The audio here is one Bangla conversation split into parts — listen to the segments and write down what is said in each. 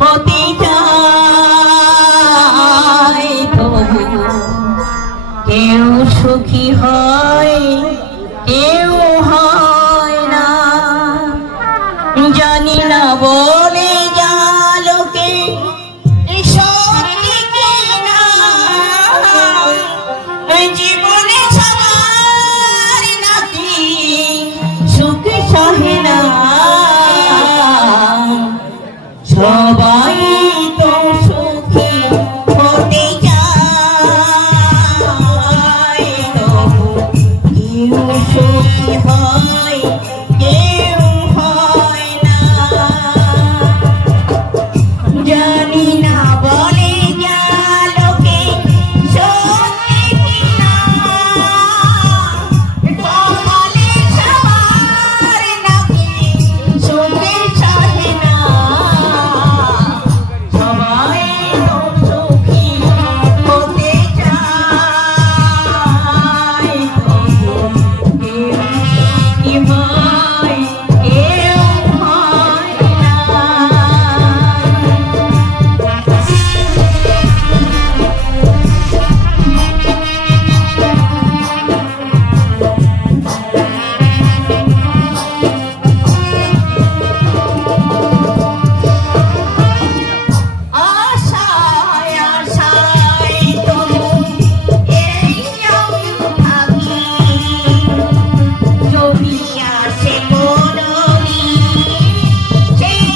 হতে চায় তবু কেউ সুখী হয় কেউ হয় না জানি না বলে যা লোকে সত্যি কিনা জীবনে সবার নাকি সুখ সহে না সবাই তো সুখী হতে চায় তবু কেউ সুখী হয় কেউ হয় না জানি না বলে যা লোকে সত্যি কিনা বলে সবার নাকি সুখে সহে না সবাই তো সুখী হতে চায় তবু কেউ সুখী হয় কেউ হয় না আশায় আশায় তবু এই আমি থাকি যদি আসে কোনদিন সেই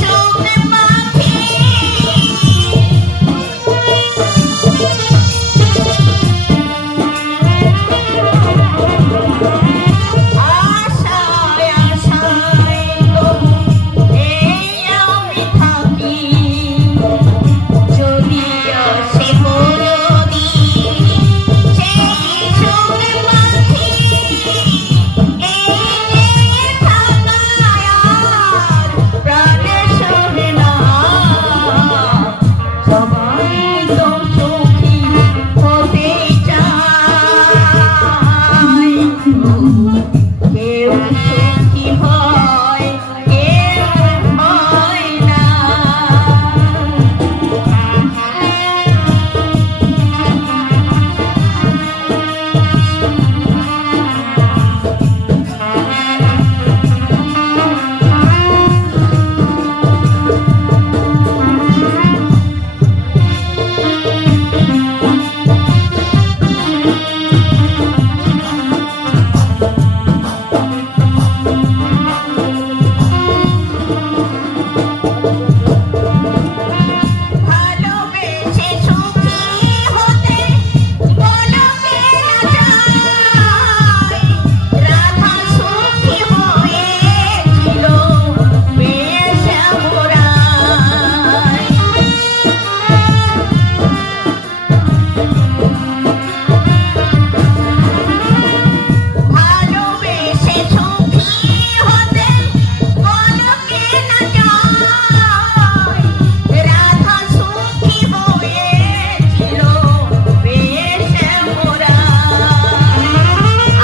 সুখ পাখি আশায় আশায় তবু এই আমি থাকি যদি আসে কোনদিন সেই সুখ পাখি এই যে থাকায় আর প্রাণে সহে না সবাই তো সুখী হতে চায় কেউ সুখী হয় কেউ হয় না ভালোবেসে সুখী হতে বলো কে না চায় রাধা সুখী হয়েছিল বেশ মোরায় ভালোবেসে সুখী হতে বলো কে না চায় রাধা সুখী হয়েছিল বেশ মোরায়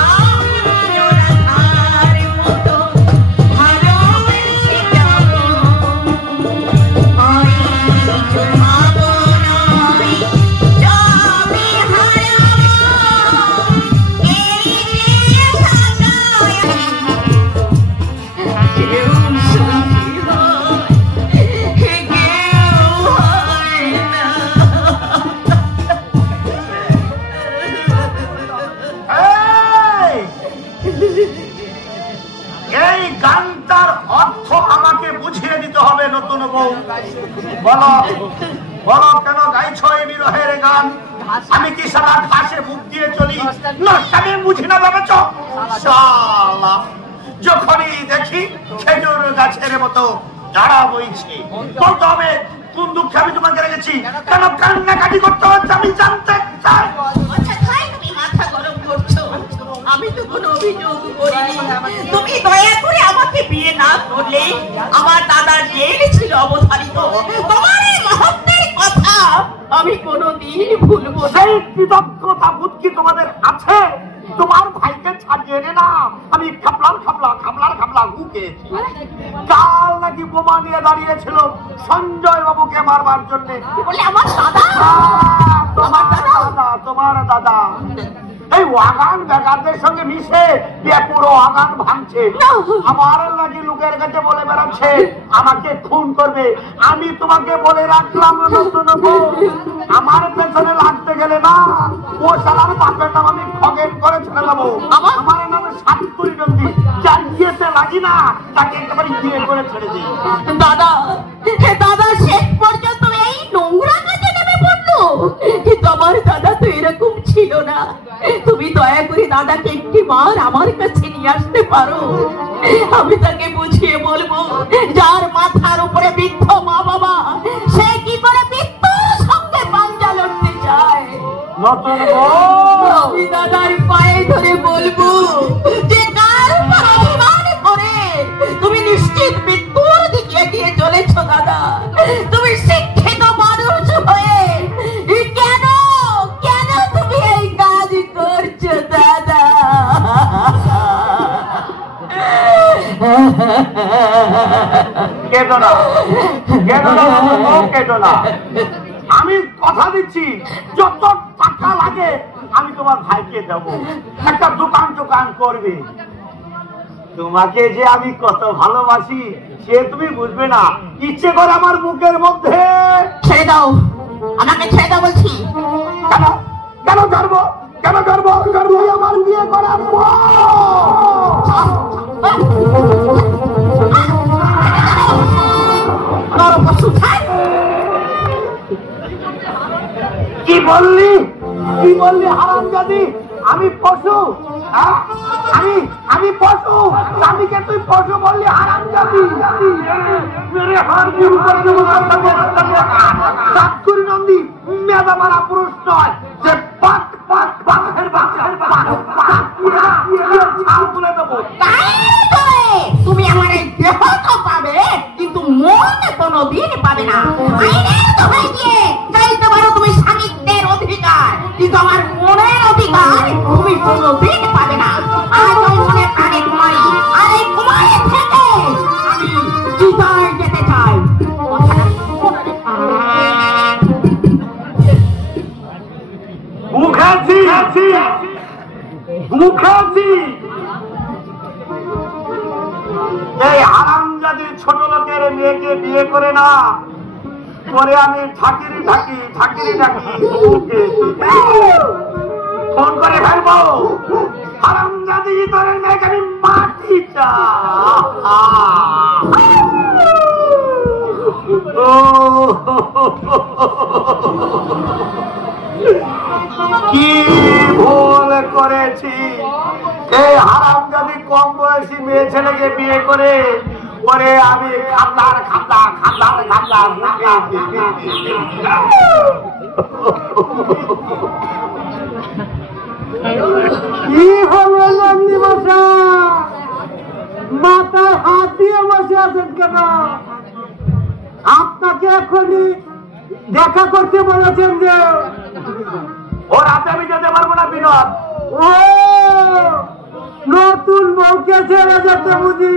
আমিও রাধার মতো ভালোবেসে যাব হয় কিছু পাবো নয় সবই হারাবো এই যে থাকায় কেউ সুখী হয় কেউ হয় না এই গানটার অর্থ আমাকে বুঝিয়ে দিতে হবে নতুন বউ বলো বলো কেন গাইছো এই বিরহের গান আমি কি সারা ঘাসে মুখ দিয়ে চলি না আমি বুঝি না ভেবেছ শালা যখনই দেখি খেজুর গাছের মতো দাঁড়া বইছে বলতে হবে কোন দুঃখে আমি তোমাকে রেখেছি কেন কান্নাকাটি করতে হচ্ছে আমি জানতে চাই আচ্ছা তাই তুমি মাথা গরম করছো আমি তো কোনো অভিযোগ করিনি তুমি দয়া করে আমাকে বিয়ে না করলে আমার দাদার জেল ছিল অবধারিত তোমার এই মহত্বের কথা আমি কোনোদিন ভুলবো না সেই কৃতজ্ঞতা বোধ কি তোমাদের আছে তোমার ভাইকে ছাড়িয়ে এনে না আমি খাবলার খাবলা গুকে কাল নাকি বোমা নিয়ে দাঁড়িয়েছিল সঞ্জয় বাবুকে মারবার জন্য। আমার দাদা, তোমার দাদা এই ওয়াগান বেগারদের সঙ্গে মিশে পুরো ওয়াগান ভাঙছে। আমার নাকি লোকের কাছে বলে বেড়াচ্ছে আমাকে খুন করবে। আমি তোমাকে বলে রাখলাম আমার পেছনে লাগতে গেলে না, ও শালার বাপের নাম আমি খগেন করে ছেড়ে দেবো। আমার নামে সাতকুড়ি নন্দী, যার বিয়েতে লাগি না তাকে একেবারে বিয়ে করে ছেড়ে দিই। দাদা, দাদা শেষ পর্যন্ত এই নোংরা কাজে নেমে পড়লো। কিন্তু আমার দাদা তো এরকম ছিল না। তুমি দয়া করে দাদাকে একটি বার আমার কাছে নিয়ে আসতে পারো, আমি তাকে বুঝিয়ে বলবো যার মাথার উপরে বৃদ্ধ মা বাবা, সে কি করে মৃত্যুর সঙ্গে পাঞ্জা লড়তে চায়। নতুন আমি দাদার পায়ে ধরে বলবো যে কার উপর অভিমান করে তুমি নিশ্চিত মৃত্যুর দিকে এগিয়ে চলেছ। দাদা, তুমি শিক্ষিত মানুষ হয়ে কেন কেন তুমি এই কাজ করছো দাদা? কেঁদো না, কেঁদো না, কেঁদো না। আমি কথা দিচ্ছি যত টাকা লাগে আমি তোমার ভাইকে দেবো, একটা দোকান টোকান করবে। তোমাকে যে আমি কত ভালোবাসি সে তুমি বুঝবে না। ইচ্ছে করে আমার মুখের মধ্যে ছেড়ে দাও, আমাকে ছেড়ে দাও বলছি। কেন কেন ধরবো, কেন ধরবো? আমার বিয়ে করার কি বললি, কি বললি হারামজাদি? আমি পশু? আমি পশু? স্বামীকে তুই পশু বললি হারামজাদি? সাতকুড়ি নন্দী মেধা মারা পুরুষ নয় যে পাক পাক বাঘের বাচ্চার তুলে দেবো। তুমি আমার এই দেহ তো পাবে, কিন্তু মন কোনদিন পাবে না। আইনের দোহাই দিয়ে চাইতে পারো তুমি স্বামীত্বের অধিকার, কিন্তু আমার মনের অধিকার তুমি কোনদিন পাবে না। আজ ওই মনে প্রাণে কুমারী, আর এই কুমারী থেকে আমি চিতায় যেতে চাই। এই হারামজাদি ছোট লোকের মেয়েকে বিয়ে করে না করে আমি ঠাকিরি ঢাকি ফোন করে ফেলবো। হারামজাদি তোর মেয়েকে আমি মাটি কি ভুল করেছি। এই হারামজাদি কম বয়সী মেয়ে ছেলেকে বিয়ে করে পরে আমি খাবলার কি হলো নন্দী মশা? মাথায় হাত দিয়ে বসে আছেন কেন? আপনাকে এখনই দেখা করতে বলেছেন যে ওর হাতে আমি যেতে পারবো না বিনোদ। ও নতুন বউকে ছেড়ে যেতে বুঝি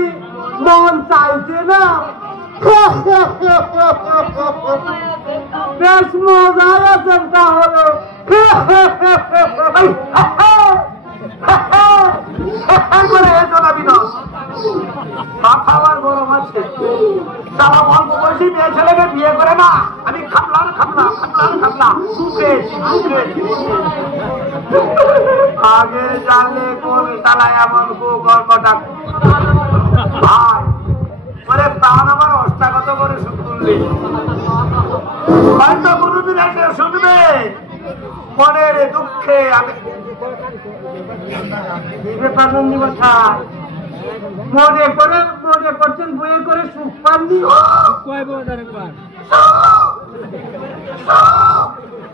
মন চাইছে না? বেশ মজায় আছেন তাহলে। মাথা আমার গরম আছে। তারা অল্প বয়সী মেয়ে ছেলেকে বিয়ে করে না আমি খাবলার আগে জানলে কোন তালায় এমন কুকর্মটা ভাই বলে প্রাণ আমার অষ্টাগত করে শুনলি হয়তো কোনদিন একটা শুনবে মনের দুঃখে আমি মনে করছেন বইয়ে করে সুখ পাননি?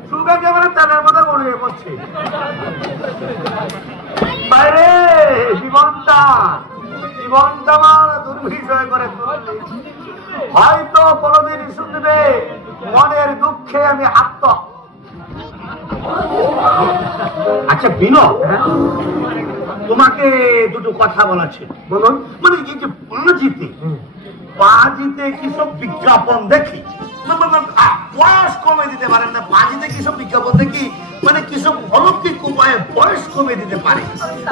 সুখে কেবল তেলের মধ্যে গড়িয়ে পড়ছে বাইরে জীবনটা আমার দুর্বিষয় করে হয়তো কোনদিন শুনবে মনের দুঃখে আমি আচ্ছা বিনোদ তোমাকে দুটো কথা বলা ছিল। বলুন। মানে এই যে পাঁজিতে কি সব বিজ্ঞাপন দেখি, বয়স কমে দিতে পারেন না, পাঁজিতে কি সব বিজ্ঞাপন দেখি, মানে কি সব অলৌকিক উপায়ে বয়স কমে দিতে পারে,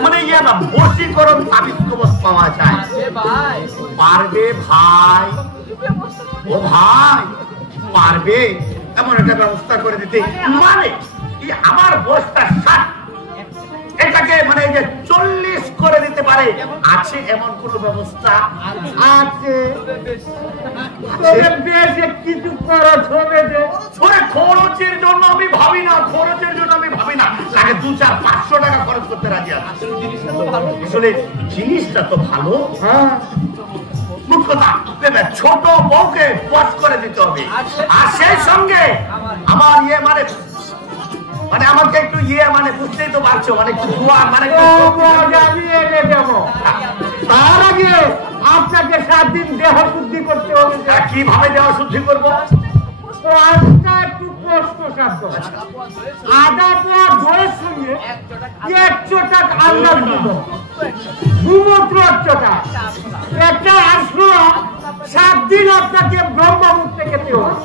মানে ইয়ে না বশীকরণ তাবিজ কবজ পাওয়া যায়। পারবে ভাই, ও ভাই পারবে এমন একটা ব্যবস্থা করে দিতে, মানে আমার বয়সটা 60, এটাকে মানে যে 40 করে দিতে পারে, আছে এমন কোন ব্যবস্থা? আছে, তবে বেশি কিছু খরচ হবে যে। ওরে খরচের জন্য আমি ভাবি না, খরচের জন্য আমি ভাবি না, লাগে 200-500 টাকা খরচ করতে রাজি আছে। আসলে জিনিসটা তো ভালো। হ্যাঁ, মুখ্য কথা ছোট বউকে পথ করে দিতে হবে, আর সেই সঙ্গে আমার ইয়ে মানে মানে আমাকে একটু ইয়ে মানে বুঝতেই তো পারছো, মানে একটু ধোয়া মানে আমি এনে দেবো। তার আগে আপনাকে 7 দিন দেহ শুদ্ধি করতে হবে। কিভাবে দেওয়া শুদ্ধি করবো? একটু কষ্টসাধ্য। আদা পোয়া দইয়ের সঙ্গে 1 চটাক আলমার দিব, সমুদ্র 1 চটাক, একটা আসলো 7 দিন আপনাকে ব্রহ্মমুহূর্তে খেতে হবে।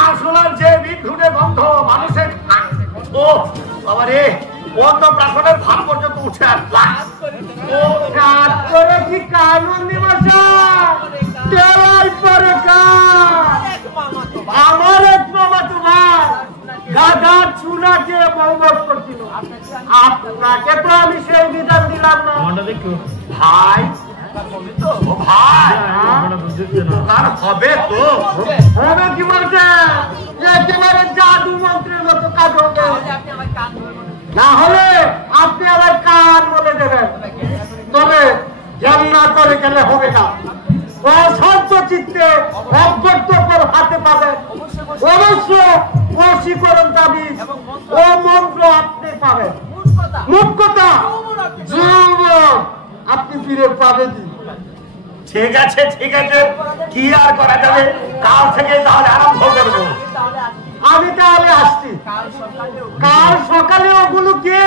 আসলার যে বিদ্যুটে গন্ধ মানুষের বন্ধ প্রাশনের ভাব পর্যন্ত উঠে আসলা করে কি কানুন দিবস পরে আমার এক মামা তোমার গাধা চুলাকে বহবত করছিল, আপনাকে তো আমি সেই বিধান দিলাম না। ভাই ও ভাই আর হবে তো হবে কি বলছে, একেবারে জাদু মন্ত্রের মতো কাজ হবে, না হলে আপনি আবার কান বলে দেবেন। তবে জান্নাত করে গেলে হবে না, অশান্ত চিত্তে অজ্ঞত্বপর হাতে পাবেন, অবশ্য বশীকরণ তাবিজ ও মন্ত্র আপনি পাবেন। মুখ্য কথা যৌবন আপনি ফিরে পাবেন। ঠিক আছে ঠিক আছে, কি আর করা যাবে, কাল থেকে তাহলে আরম্ভ করবো। আমি তাহলে আসছি, কাল সকালে ওগুলো কে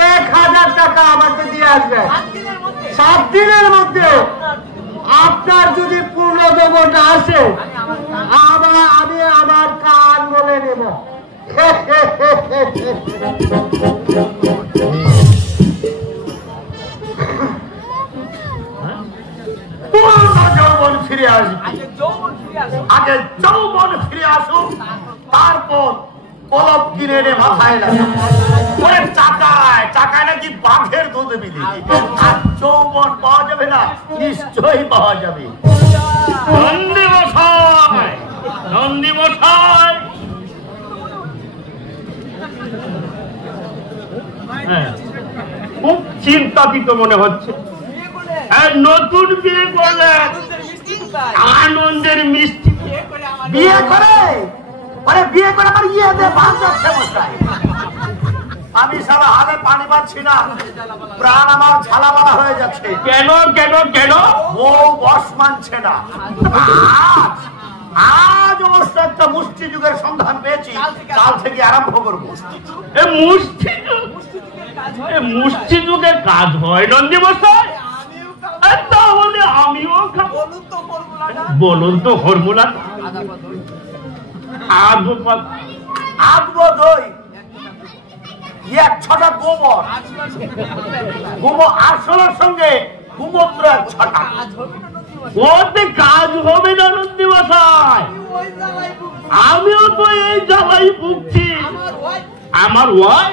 1000 টাকা আমাকে দিয়ে আসবে 7 দিনের মধ্যে। আপনার যদি পূর্ণ জবনটা আসে আমি আমার কান বলে নেব। যৌবন ফিরে আসবে, আগে যৌবন ফিরে আসুক, তারপর কলপ কিনে এনে মাথায় লাগে চাকায় চাকায় নাকি বাঘের দুধ মিলে, আর যৌবন পাওয়া যাবে না, নিশ্চয়ই পাওয়া যাবে। নন্দী মশাই, নন্দী মশাই, খুব চিন্তান্বিত মনে হচ্ছে। নতুন বিয়ে করলে আনন্দের মিষ্টি বিয়ে করে, মানে বিয়ে করে আমার ইয়ে দিয়ে বাঁধ যাচ্ছে মশাই। আমি সারা হালে পানি পাচ্ছি না, প্রাণ আমার ঝালামালা হয়ে যাচ্ছে। কেন কেন কেন? বউ বস মানছে না। আজ অবশ্য একটা মুষ্টি যুগের সন্ধান পেয়েছি, কাল থেকে আরম্ভ করবো। মুষ্টি যুগের কাজ হয় নন্দী মশাই? তাহলে আমিও বলুন তো ফর্মুলা। আদবো দই, 1 ছটা গোবর, গোবর আসলের সঙ্গে গোমূত্র 1 ছটা। ওতে কাজ হবে না নন্দী মশাই, আমিও তো এই জ্বালাই ভুগছি। আমার ওয়াই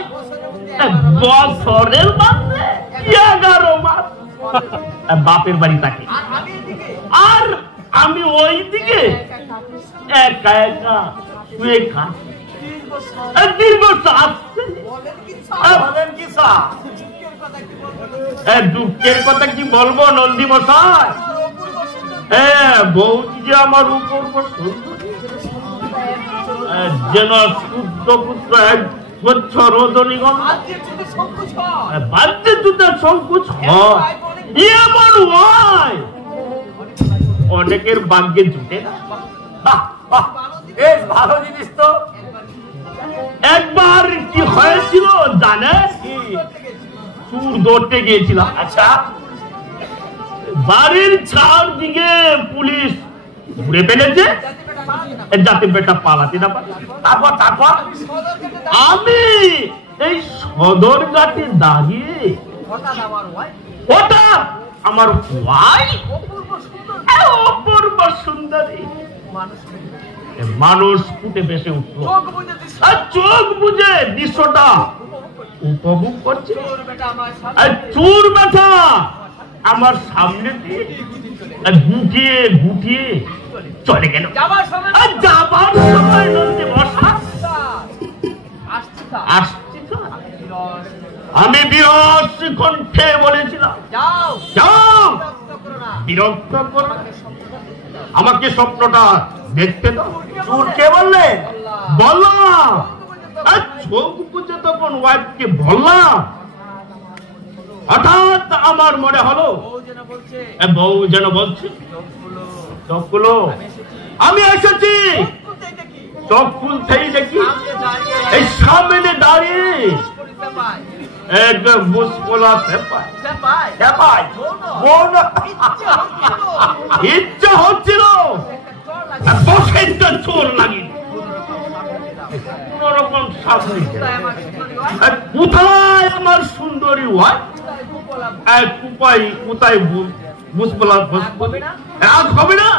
বছরের মাসে 11 মাস বাপের বাড়ি থাকে, আর আমি ওই দিকে একা একা শুয়ে খাই। দুঃখের কথা কি বলবো নন্দী মশাই? বৌদি যে আমার উপর যেন শুদ্ধ পুত্র করছ রজনীগন্ধা বাদ্যে জুতার সংকোচ এমন হয় অনেকের ভাগ্যে জুটে না। বেশ ভালো জিনিস তো। একবার কি হয়েছিল জানেন? চুর ধরতে গিয়েছিলাম। আচ্ছা, বাড়ির চারদিকে পুলিশ ঘুরে ফেলেছে যাতে বেটা পালাতে না পারে। তারপর তারপর আমি এই সদর ঘাটে দাঁড়িয়ে হঠাৎ আমার অপূর্ব সুন্দরী মানুষ ফুটে বেসে উঠল আর চোখ বুঝে দৃশ্যটা উপভোগ করছে। আর চোর বেটা আমার সামনে দিয়ে গুটিয়ে গুটিয়ে চলে গেল। যাবার সময় নদী বসা আসছি তো আমি বিরস কণ্ঠে বলেছিলাম, যাও বিরক্ত করো আমাকে, স্বপ্নটা দেখতে দাও। চোর কে বললে? বললাম আর চোখ বুঝে তখন ওয়াইফকে বললাম। হঠাৎ আমার মনে হলো বউ যেন বলছে, চোখগুলো আমি এসেছি। চোখ খুলতেই দেখি এই সামনে দাঁড়িয়ে একদম মুসপলা ইচ্ছা হচ্ছিল বসেটা চোর লাগিল কোন রকম সামনে। কোথায় আমার সুন্দরী হয় কোথায় মুসপলা হবে না?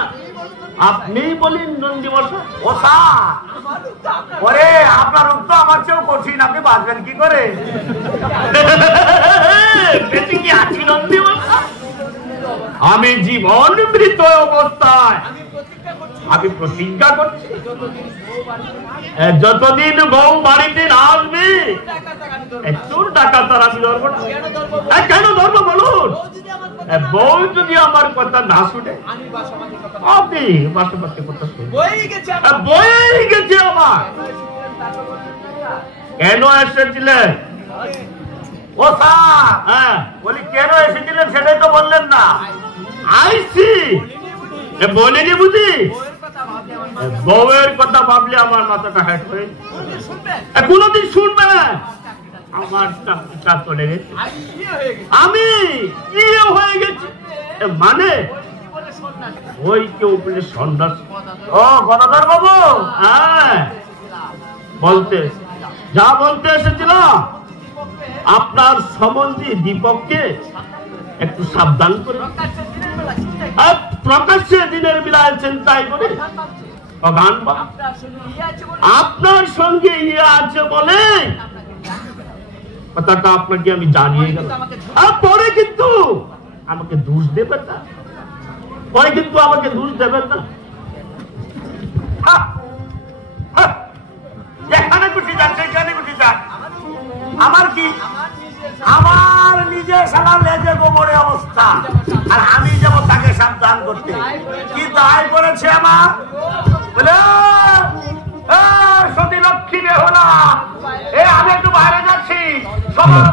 আপনি বলেন নন্দী মশা। ওরে আপনার উত্তর আমার চেয়েও কঠিন, আপনি বাঁচবেন কি করে? কি আছি নন্দী মশা? আমি জীবন মৃত অবস্থায় আমি প্রতিজ্ঞা করছি যতদিন বউ বাড়িতে না আসবে চোর ডাকাত আমি ধরবো না। কেন ধরবো বলুন? বউ যদি আমার কথা না শুনে আপনি পাশাপাশি কথা শুনে বই গেছে আমার। কেন এসেছিলেন? ও স্যার, হ্যাঁ বলি কেন এসেছিলেন সেটাই তো বললেন না। আইসি বলিনি বুঝি? বউয়ের কথা ভাবলে আমার মাথাটা হ্যাট হয়ে কোনদিন শুনবে না। আমার চাকরিটা চলে গেছে, আমি ইয়ে হয়ে গেছি মানে ওই কেউ বলে সন্ন্যাসী। ও গদাধর বাবু, হ্যাঁ বলতে যা বলতে এসেছিলাম আপনার সম্বন্ধে দীপককে একটু সাবধান করে প্রকাশ্যে দিনের বেলায় চিন্তাই করে আপনার সঙ্গে ইয়ে আছে বলে কথাটা আপনাকে আমি জানিয়ে গেলাম। আর পরে কিন্তু আমাকে দোষ দেবেন না, পরে কিন্তু আমাকে দোষ দেবেন না। যেখানে খুশি যান সেখানে খুশি যান। আমার কি আমার নিজের সারা লেজে গোবরে অবস্থা, আর আমি যাব তাকে সাবধান করতে। কি দায় করেছে আমার? বলে সতী লক্ষ্মী বেহুলা, আমি একটু বাইরে যাচ্ছি, সবার